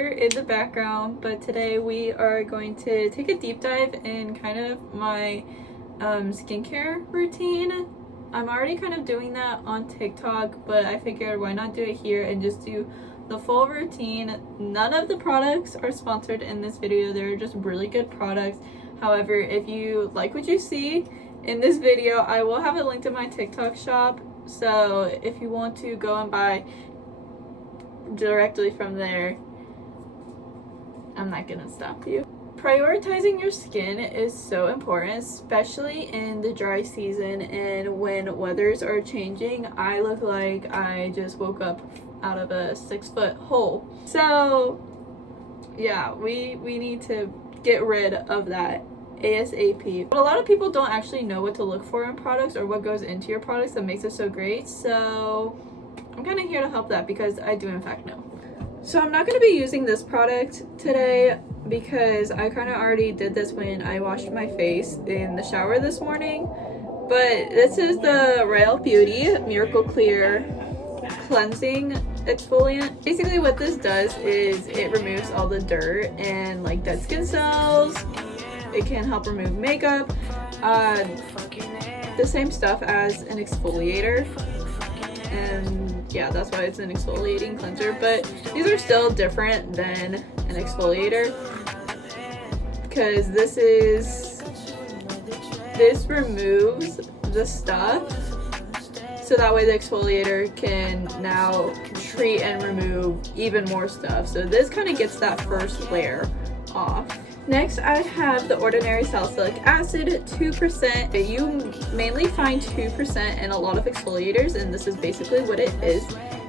water in the background, but today we are going to take a deep dive in kind of my skincare routine. I'm already kind of doing that on TikTok, but I figured why not do it here and just do the full routine. None of the products are sponsored in this video. They're just really good products. However, if you like what you see in this video, I will have it linked in my TikTok shop. So if you want to go and buy directly from there, I'm not gonna stop you. Prioritizing your skin is so important, especially in the dry season and when weathers are changing. I look like I just woke up out of a 6-foot hole. So yeah, we need to get rid of that ASAP. But a lot of people don't actually know what to look for in products or what goes into your products that makes it so great. So I'm kind of here to help that because I do in fact know. So I'm not going to be using this product today because I kind of already did this when I washed my face in the shower this morning. But this is the Royal Beauty Miracle Clear Cleansing Exfoliant. Basically what this does is it removes all the dirt and like dead skin cells. It can help remove makeup. The same stuff as an exfoliator. And yeah, that's why it's an exfoliating cleanser, but these are still different than an exfoliator because this removes the stuff, so that way the exfoliator can now treat and remove even more stuff. So this kind of gets that first layer off. Next, I have the Ordinary Salicylic Acid 2%. You mainly find 2% in a lot of exfoliators, and this is basically what it is.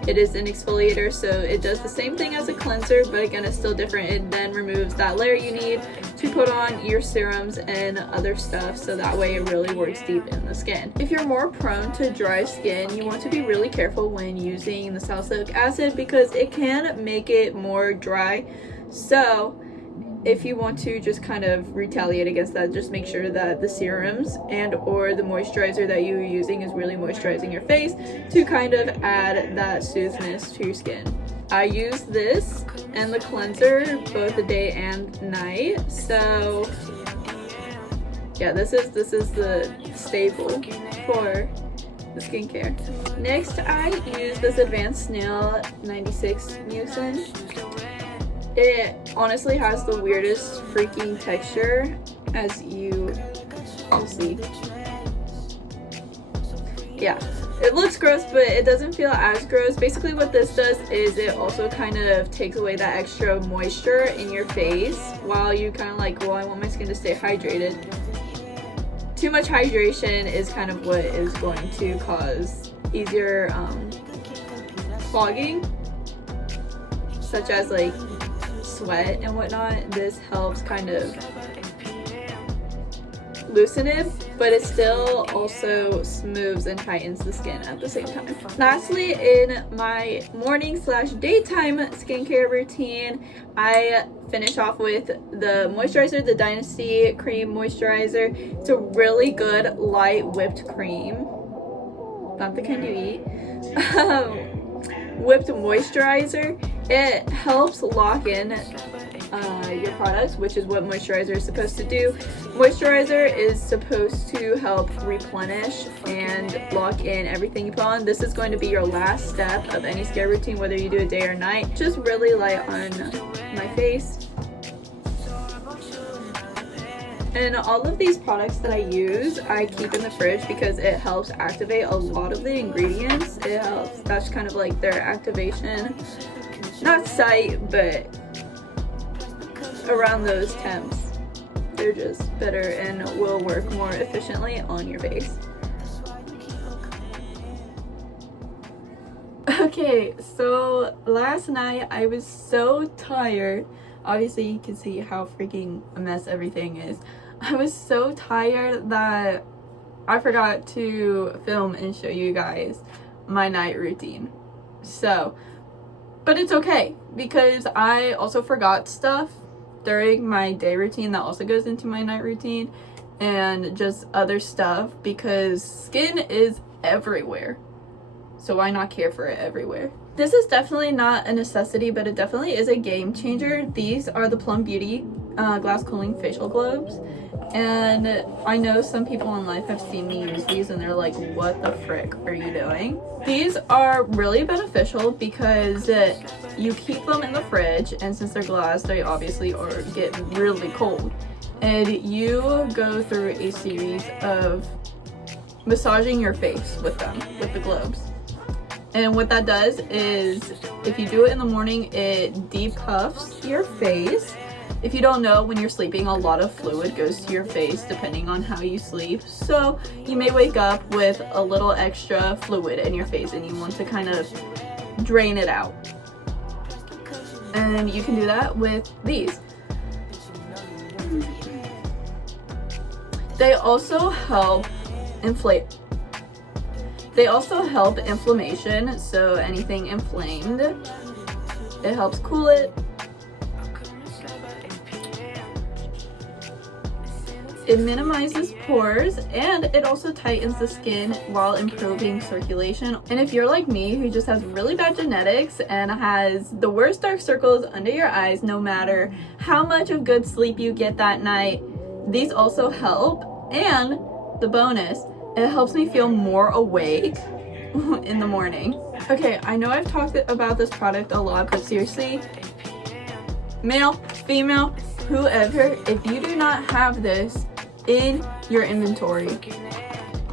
It is an exfoliator, so it does the same thing as a cleanser, but again, it's still different. It then removes that layer you need to put on your serums and other stuff, so that way it really works deep in the skin. If you're more prone to dry skin, you want to be really careful when using the salicylic acid because it can make it more dry. So if you want to just kind of retaliate against that, just make sure that the serums and or the moisturizer that you're using is really moisturizing your face to kind of add that soothness to your skin. I use this and the cleanser both the day and night. So yeah, this is the staple for the skincare. Next, I use this Advanced Snail 96 Mucin. It honestly has the weirdest freaking texture, as you will see. Yeah, it looks gross, but it doesn't feel as gross. Basically what this does is it also kind of takes away that extra moisture in your face while you kind of like, well, I want my skin to stay hydrated. Too much hydration is kind of what is going to cause easier clogging, such as like sweat and whatnot. This helps kind of loosen it, but it still also smooths and tightens the skin at the same time. Lastly, in my morning/daytime skincare routine, I finish off with the moisturizer, the Dynasty Cream Moisturizer. It's a really good light whipped cream, not the kind you eat. Whipped moisturizer. It helps lock in your products, which is what moisturizer is supposed to do. Moisturizer is supposed to help replenish and lock in everything you put on. This is going to be your last step of any skincare routine, whether you do it day or night. Just really light on my face. And all of these products that I use, I keep in the fridge because it helps activate a lot of the ingredients. It helps, that's kind of like their activation, not site, but around those temps. They're just better and will work more efficiently on your face. Okay, so last night I was so tired. Obviously you can see how freaking a mess everything is. I was so tired that I forgot to film and show you guys my night routine. So, but it's okay because I also forgot stuff during my day routine that also goes into my night routine and just other stuff because skin is everywhere. So why not care for it everywhere? This is definitely not a necessity, but it definitely is a game changer. These are the Plum Beauty glass cooling facial globes, and I know some people in life have seen me use these and they're like, what the frick are you doing? These are really beneficial because you keep them in the fridge, and since they're glass, they obviously get really cold, and you go through a series of massaging your face with them, with the globes. And what that does is, if you do it in the morning, it depuffs your face. If you don't know, when you're sleeping, a lot of fluid goes to your face depending on how you sleep. So you may wake up with a little extra fluid in your face and you want to kind of drain it out. And you can do that with these. They also help inflammation, so anything inflamed, it helps cool it. It minimizes pores, and it also tightens the skin while improving circulation. And if you're like me, who just has really bad genetics and has the worst dark circles under your eyes, no matter how much of good sleep you get that night, these also help. And the bonus, it helps me feel more awake in the morning. Okay, I know I've talked about this product a lot, but seriously, male, female, whoever, if you do not have this in your inventory,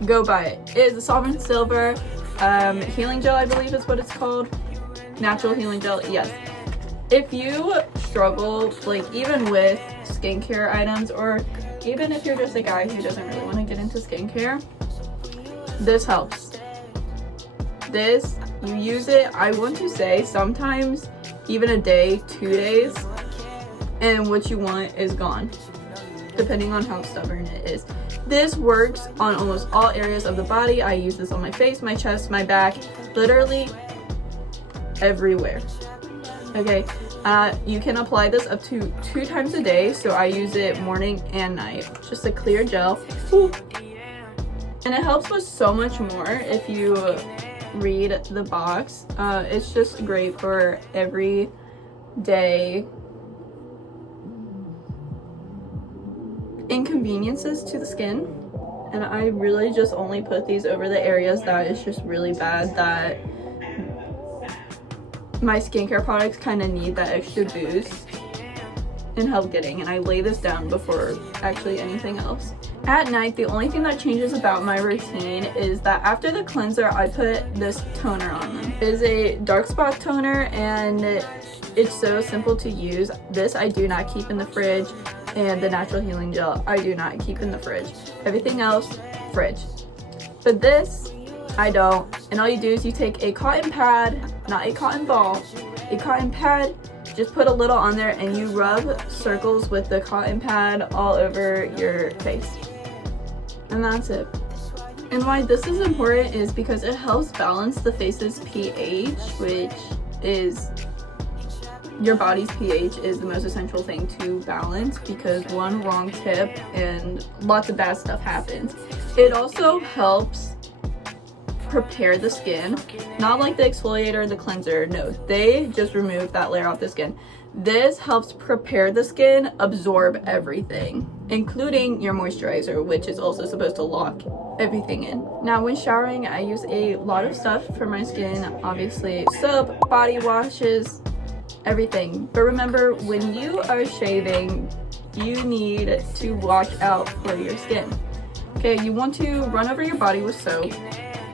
go buy it. It is a Sovereign Silver healing gel, I believe is what it's called. Natural healing gel, yes. If you struggle, like even with skincare items, or even if you're just a guy who doesn't really want to get into skincare, this helps. This, you use it, I want to say sometimes even a day, 2 days, and what you want is gone, depending on how stubborn it is. This works on almost all areas of the body. I use this on my face, my chest, my back, literally everywhere. Okay, you can apply this up to 2 times a day, so I use it morning and night. Just a clear gel. Ooh. And it helps with so much more if you read the box. It's just great for every day inconveniences to the skin. And I really just only put these over the areas that is just really bad, that my skincare products kind of need that extra boost and help getting, and I lay this down before actually anything else. At night, the only thing that changes about my routine is that after the cleanser, I put this toner on them. It is a dark spot toner, and it's so simple to use. This I do not keep in the fridge, and the natural healing gel I do not keep in the fridge. Everything else, fridge. But this, I don't. And all you do is you take a cotton pad, not a cotton ball, a cotton pad, just put a little on there, and you rub circles with the cotton pad all over your face. And that's it. And why this is important is because it helps balance the face's pH, which is, your body's pH is the most essential thing to balance, because one wrong tip and lots of bad stuff happens. It also helps prepare the skin, not like the exfoliator or the cleanser. No, they just remove that layer off the skin. This helps prepare the skin, absorb everything, including your moisturizer, which is also supposed to lock everything in. Now, when showering, I use a lot of stuff for my skin, obviously soap, body washes, everything. But remember, when you are shaving, you need to watch out for your skin. Okay, you want to run over your body with soap.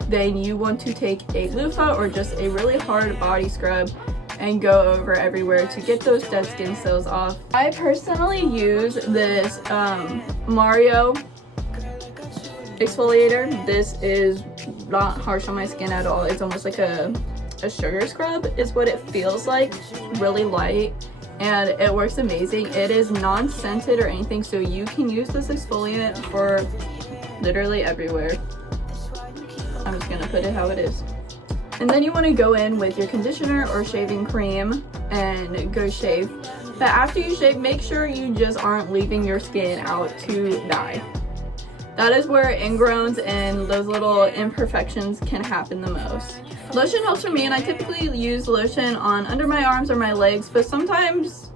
Then you want to take a loofah or just a really hard body scrub and go over everywhere to get those dead skin cells off. I personally use this Mario exfoliator. This is not harsh on my skin at all. It's almost like a sugar scrub is what it feels like. Really light, and it works amazing. It is non-scented or anything, so you can use this exfoliant for literally everywhere. I'm just gonna put it how it is. And then you want to go in with your conditioner or shaving cream and go shave. But after you shave, make sure you just aren't leaving your skin out to die. That is where ingrowns and those little imperfections can happen the most. Lotion helps for me, and I typically use lotion on under my arms or my legs, but sometimes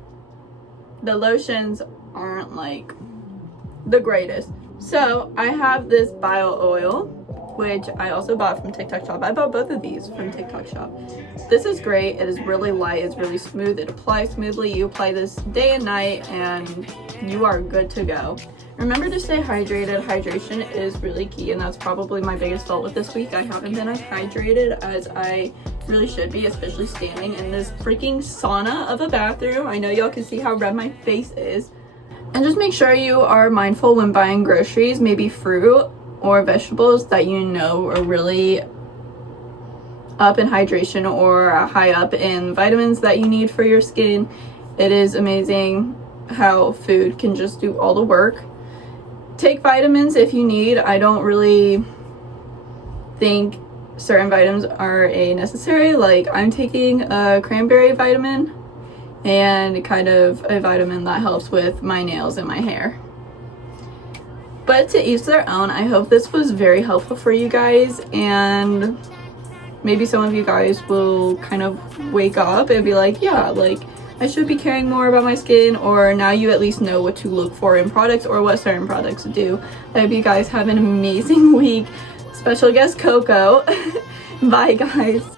the lotions aren't like the greatest. So I have this bio oil, which I also bought from TikTok Shop. I bought both of these from TikTok Shop. This is great. It is really light, it's really smooth, it applies smoothly. You apply this day and night and you are good to go. Remember to stay hydrated. Hydration is really key, and that's probably my biggest fault with this week. I haven't been as hydrated as I really should be, especially standing in this freaking sauna of a bathroom. I know y'all can see how red my face is. And just make sure you are mindful when buying groceries, maybe fruit or vegetables that you know are really up in hydration or high up in vitamins that you need for your skin. It is amazing how food can just do all the work. Take vitamins if you need. I don't really think certain vitamins are a necessary. Like, I'm taking a cranberry vitamin and kind of a vitamin that helps with my nails and my hair. But to each their own. I hope this was very helpful for you guys, and maybe some of you guys will kind of wake up and be like, yeah, like, I should be caring more about my skin, or now you at least know what to look for in products or what certain products do. I hope you guys have an amazing week. Special guest Coco. Bye, guys.